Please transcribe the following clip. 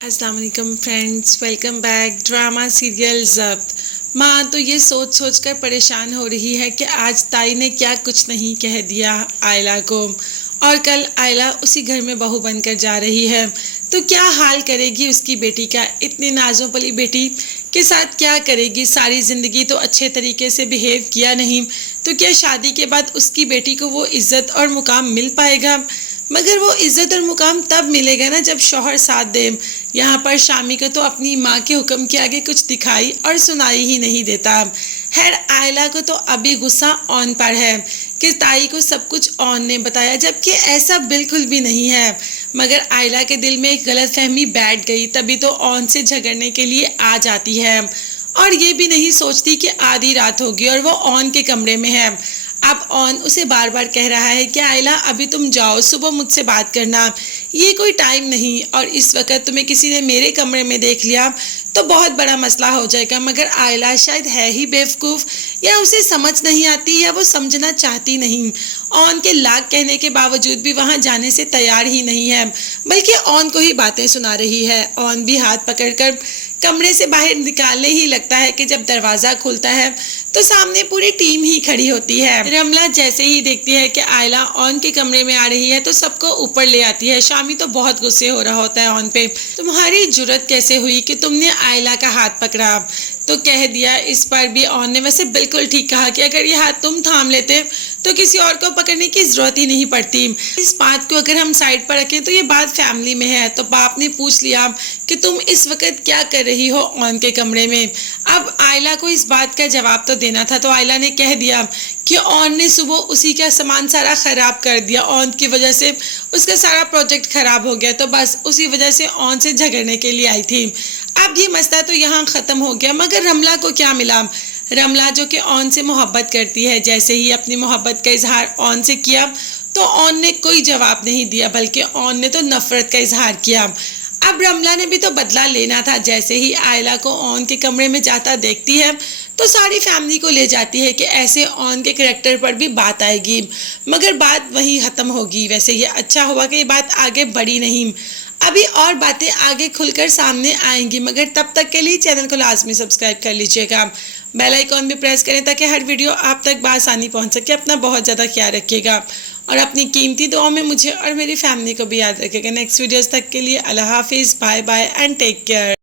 अस्सलाम वालेकुम friends, welcome back. Drama serial ज़ब्त। माँ तो ये सोच सोच कर परेशान हो रही है कि आज ताई ने क्या कुछ नहीं कह दिया आयला को, और कल आयला उसी घर में बहू बनकर जा रही है तो क्या हाल करेगी उसकी बेटी का। इतनी नाजों पली बेटी के साथ क्या करेगी। सारी ज़िंदगी तो अच्छे तरीके से बिहेव किया नहीं, तो क्या शादी के बाद उसकी बेटी को वो इज़्ज़त और मुकाम मिल पाएगा। मगर वो इज़्ज़त और मुकाम तब मिलेगा ना जब शौहर साथ दे। यहाँ पर शामी को तो अपनी माँ के हुक्म के आगे कुछ दिखाई और सुनाई ही नहीं देता। खैर आयला को तो अभी गुस्सा ऑन पर है कि ताई को सब कुछ ऑन ने बताया, जबकि ऐसा बिल्कुल भी नहीं है। मगर आयला के दिल में एक गलतफहमी बैठ गई, तभी तो ऑन से झगड़ने के लिए आ जाती है और ये भी नहीं सोचती कि आधी रात होगी और वो ऑन के कमरे में है। अब ऑन उसे बार बार कह रहा है कि आयला अभी तुम जाओ, सुबह मुझसे बात करना, ये कोई टाइम नहीं, और इस वक्त तुम्हें किसी ने मेरे कमरे में देख लिया तो बहुत बड़ा मसला हो जाएगा। मगर आयला शायद है ही बेवकूफ़, या उसे समझ नहीं आती या वो समझना चाहती नहीं। ऑन के लाख कहने के बावजूद भी वहाँ जाने से तैयार ही नहीं है, बल्कि ऑन को ही बातें सुना रही है। ऑन भी हाथ पकड़कर कमरे से बाहर निकालने ही लगता है कि जब दरवाज़ा खुलता है तो सामने पूरी टीम ही खड़ी होती है। रमला जैसे ही देखती है कि आयला ऑन के कमरे में आ रही है तो सबको ऊपर ले आती है। शामी तो बहुत गुस्से हो रहा होता है ऑन पे। तुम्हारी जुर्रत कैसे हुई कि तुमने आयला का हाथ पकड़ा, तो कह दिया। इस पर भी ऑन ने वैसे बिल्कुल ठीक कहा कि अगर ये हाथ तुम थाम लेते तो किसी और को पकड़ने की जरूरत ही नहीं पड़ती। इस बात को अगर हम साइड पर रखें तो ये बात फैमिली में है। तो बाप ने पूछ लिया कि तुम इस वक्त क्या कर रही हो ऑन के कमरे में। अब आयला को इस बात का जवाब तो देना था, तो आयला ने कह दिया कि ऑन ने सुबह उसी का सामान सारा खराब कर दिया, ऑन की वजह से उसका सारा प्रोजेक्ट खराब हो गया, तो बस उसी वजह से ऑन से झगड़ने के लिए आई थी। अब ये मसला तो यहाँ ख़त्म हो गया। मगर रमला को क्या मिला। रमला जो कि ऑन से मोहब्बत करती है, जैसे ही अपनी मोहब्बत का इजहार ऑन से किया तो ऑन ने कोई जवाब नहीं दिया, बल्कि ऑन ने तो नफरत का इजहार किया। अब रमला ने भी तो बदला लेना था। जैसे ही आयला को ऑन के कमरे में जाता देखती है तो सारी फैमिली को ले जाती है कि ऐसे ऑन के करैक्टर पर भी बात आएगी, मगर बात वहीं ख़त्म होगी। वैसे ये अच्छा हुआ कि ये बात आगे बढ़ी नहीं, अभी और बातें आगे खुलकर सामने आएंगी। मगर तब तक के लिए चैनल को लाजमी सब्सक्राइब कर लीजिएगा, बेल आइकॉन भी प्रेस करें ताकि हर वीडियो आप तक बआसानी पहुंच सके। अपना बहुत ज़्यादा ख्याल रखिएगा और अपनी कीमती दुआओं में मुझे और मेरी फैमिली को भी याद रखिएगा। नेक्स्ट वीडियोस तक के लिए अल्लाह हाफिज़, bye bye and take care.